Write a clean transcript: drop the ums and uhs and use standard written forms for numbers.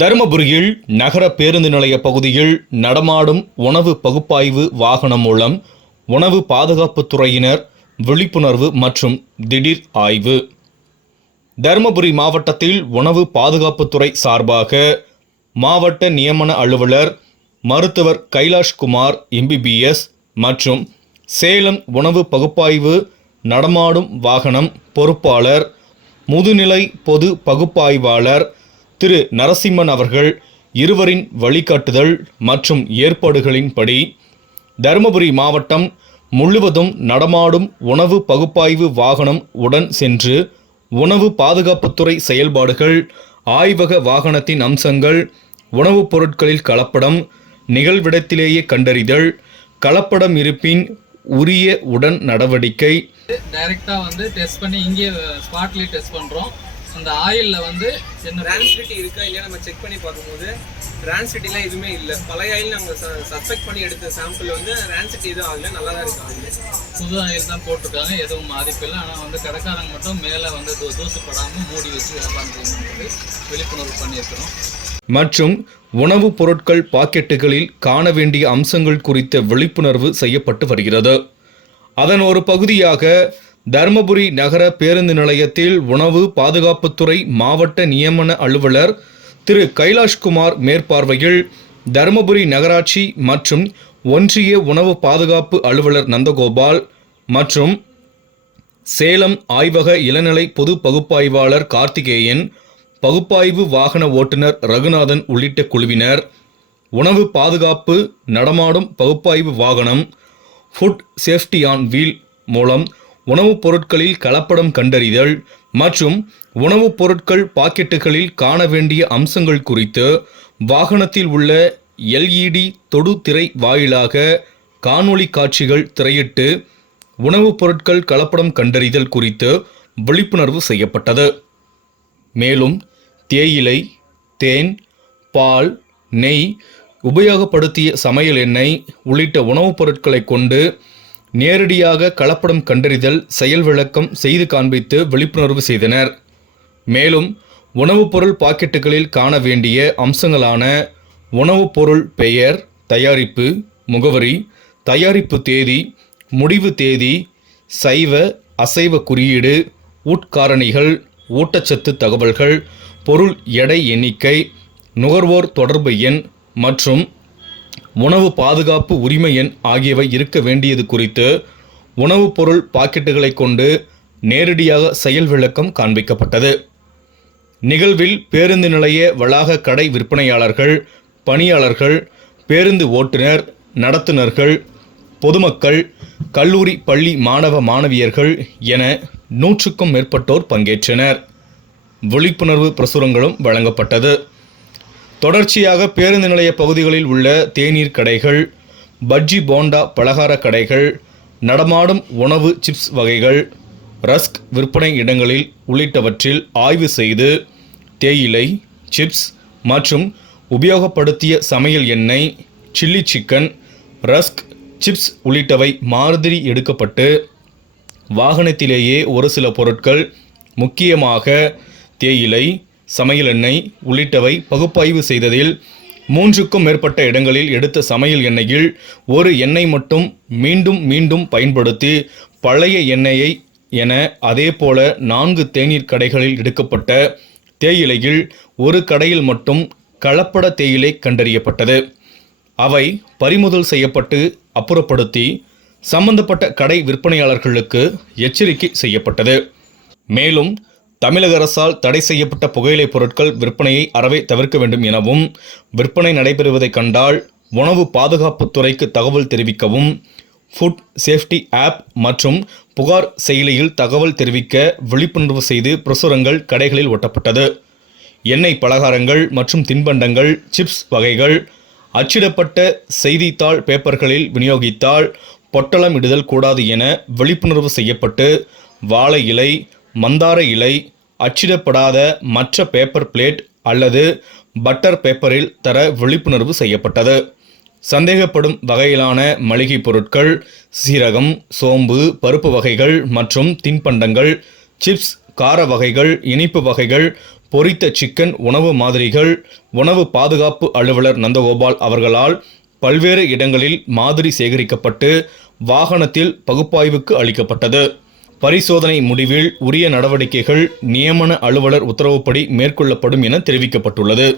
தருமபுரியில் நகர பேருந்து நிலைய பகுதியில் நடமாடும் உணவு பகுப்பாய்வு வாகனம் மூலம் உணவு பாதுகாப்புத் துறையினர் விழிப்புணர்வு மற்றும் திடீர் ஆய்வு. தருமபுரி மாவட்டத்தில் உணவு பாதுகாப்புத்துறை சார்பாக மாவட்ட நியமன அலுவலர் மருத்துவர் கைலாஷ்குமார் MBBS மற்றும் சேலம் உணவு பகுப்பாய்வு நடமாடும் வாகனம் பொறுப்பாளர் முதுநிலை பொது பகுப்பாய்வாளர் திரு நரசிம்மன் அவர்கள் இருவரின் வழிகாட்டுதல் மற்றும் ஏற்பாடுகளின்படி தருமபுரி மாவட்டம் முழுவதும் நடமாடும் உணவு பகுப்பாய்வு வாகனம் உடன் சென்று உணவு பாதுகாப்புத்துறை செயல்பாடுகள், ஆய்வக வாகனத்தின் அம்சங்கள், உணவுப் பொருட்களில் கலப்படம் நிகழ்விடத்திலேயே கண்டறிதல், கலப்படம் இருப்பின் உரிய உடன் நடவடிக்கை. டைரக்டா டெஸ்ட் பண்ணி இங்கே ஸ்பாட்லயே டெஸ்ட் பண்றோம். அந்த ஆயில்ல என்ன டிரான்ஸ்பிரிட்டி இருக்கா இல்லையா நம்ம செக் பண்ணி பார்க்கும்போது டிரான்ஸ்பிரிட்டிலாம் எதுவுமே இல்லை. பழைய ஆயில் நம்ம சஸ்பெக்ட் பண்ணி எடுத்த சாம்பிள் டிரான்ஸ்பிரிட்டி எதுவும் ஆகல, நல்லா தான் இருக்கு ஆயில். புது ஆயில் தான் போட்டிருக்காங்க, எதுவும் பாதிப்பில்லை. ஆனால் கடைக்காரங்க மட்டும் மேலே தூசு படாமல் மூடி வச்சு வியாபாரம் செய்யணுன்றது விழிப்புணர்வு பண்ணியிருக்கிறோம். மற்றும் உணவுப் பொருட்கள் பாக்கெட்டுகளில் காண வேண்டிய அம்சங்கள் குறித்த விழிப்புணர்வு செய்யப்பட்டு வருகிறது. அதன் ஒரு பகுதியாக தருமபுரி நகர பேருந்து நிலையத்தில் உணவு பாதுகாப்புத்துறை மாவட்ட நியமன அலுவலர் திரு கைலாஷ்குமார் மேற்பார்வையில் தருமபுரி நகராட்சி மற்றும் ஒன்றிய உணவு பாதுகாப்பு அலுவலர் நந்தகோபால் மற்றும் சேலம் ஆய்வக இளநிலை பொது பகுப்பாய்வாளர் கார்த்திகேயன், பகுப்பாய்வு வாகன ஓட்டுநர் ரகுநாதன் உள்ளிட்ட குழுவினர் உணவு பாதுகாப்பு நடமாடும் பகுப்பாய்வு வாகனம் ஃபுட் சேஃப்டி ஆன் வீல் மூலம் உணவுப் பொருட்களில் கலப்படம் கண்டறிதல் மற்றும் உணவுப் பொருட்கள் பாக்கெட்டுகளில் காண வேண்டிய அம்சங்கள் குறித்து வாகனத்தில் உள்ள LED தொடு திரை வாயிலாக காணொளி காட்சிகள் திரையிட்டு உணவுப் பொருட்கள் கலப்படம் கண்டறிதல் குறித்து விழிப்புணர்வு செய்யப்பட்டது. மேலும் தேயிலை, தேன், பால், நெய், உபயோகப்படுத்திய சமையல் எண்ணெய் உள்ளிட்ட உணவுப் பொருட்களை கொண்டு நேரடியாக கலப்படம் கண்டறிதல் செயல் விளக்கம் செய்து காண்பித்து விழிப்புணர்வு செய்தனர். மேலும் உணவுப் பொருள் பாக்கெட்டுகளில் காண வேண்டிய அம்சங்களான உணவுப் பொருள் பெயர், தயாரிப்பு முகவரி, தயாரிப்பு தேதி, முடிவு தேதி, சைவ அசைவ குறியீடு, உட்காரணிகள், ஊட்டச்சத்து தகவல்கள், பொருள் எடை எண்ணிக்கை, நுகர்வோர் தொடர்பு எண் மற்றும் உணவு பாதுகாப்பு உரிமை எண் ஆகியவை இருக்க வேண்டியது குறித்து உணவுப் பொருள் பாக்கெட்டுகளை கொண்டு நேரடியாக செயல் விளக்கம் காண்பிக்கப்பட்டது. நிகழ்வில் பேருந்து நிலைய வளாக கடை விற்பனையாளர்கள், பணியாளர்கள், பேருந்து ஓட்டுநர், நடத்துனர்கள், பொதுமக்கள், கல்லூரி பள்ளி மாணவ மாணவியர்கள் என 100க்கும் மேற்பட்டோர் பங்கேற்றனர். விழிப்புணர்வு பிரசுரங்களும் வழங்கப்பட்டது. தொடர்ச்சியாக பேருந்து நிலைய பகுதிகளில் உள்ள தேநீர் கடைகள், பஜ்ஜி போண்டா பலகார கடைகள், நடமாடும் உணவு சிப்ஸ் வகைகள், ரஸ்க் விற்பனை இடங்களில் உள்ளிட்டவற்றில் ஆய்வு செய்து தேயிலை, சிப்ஸ் மற்றும் உபயோகப்படுத்திய சமையல் எண்ணெய், சில்லி சிக்கன், ரஸ்க், சிப்ஸ் உள்ளிட்டவை மாதிரி எடுக்கப்பட்டு வாகனத்திலேயே ஒரு சில பொருட்கள், முக்கியமாக தேயிலை, சமையல் எண்ணெய் உள்ளிட்டவை பகுப்பாய்வு செய்ததில் 3க்கும் மேற்பட்ட இடங்களில் எடுத்த சமையல் எண்ணெயில் ஒரு எண்ணெய் மட்டும் மீண்டும் மீண்டும் பயன்படுத்தி பழைய எண்ணெயை என அதேபோல 4 தேநீர் கடைகளில் எடுக்கப்பட்ட தேயிலையில் ஒரு கடையில் மட்டும் கலப்பட தேயிலை கண்டறியப்பட்டது. அவை பறிமுதல் செய்யப்பட்டு அப்புறப்படுத்தி சம்பந்தப்பட்ட கடை விற்பனையாளர்களுக்கு எச்சரிக்கை செய்யப்பட்டது. மேலும் தமிழக அரசால் தடை செய்யப்பட்ட புகையிலை பொருட்கள் விற்பனையை அறவே தவிர்க்க வேண்டும் எனவும், விற்பனை நடைபெறுவதை கண்டால் உணவு பாதுகாப்புத்துறைக்கு தகவல் தெரிவிக்கவும், ஃபுட் சேஃப்டி ஆப் மற்றும் புகார் செயலியில் தகவல் தெரிவிக்க விழிப்புணர்வு செய்து பிரசுரங்கள் கடைகளில் ஒட்டப்பட்டது. எண்ணெய் பலகாரங்கள் மற்றும் தின்பண்டங்கள், சிப்ஸ் வகைகள் அச்சிடப்பட்ட செய்தித்தாள் பேப்பர்களில் விநியோகித்தால் பொட்டலம் இடுதல் கூடாது என விழிப்புணர்வு செய்யப்பட்டு வாழை இலை, மந்தார இலை, அச்சிடப்படாத மற்ற பேப்பர் பிளேட் அல்லது பட்டர் பேப்பரில் தர விழிப்புணர்வு செய்யப்பட்டது. சந்தேகப்படும் வகையிலான மளிகை பொருட்கள், சீரகம், சோம்பு, பருப்பு வகைகள் மற்றும் தின்பண்டங்கள், சிப்ஸ், கார வகைகள், இனிப்பு வகைகள் பொரித்த சிக்கன் உணவு மாதிரிகள் உணவு பாதுகாப்பு அலுவலர் நந்தகோபால் அவர்களால் பல்வேறு இடங்களில் மாதிரி சேகரிக்கப்பட்டு வாகனத்தில் பகுப்பாய்வுக்கு அளிக்கப்பட்டது. பரிசோதனை முடிவில் உரிய நடவடிக்கைகள் நியமன அலுவலர் உத்தரவுப்படி மேற்கொள்ளப்படும் என தெரிவிக்கப்பட்டுள்ளது.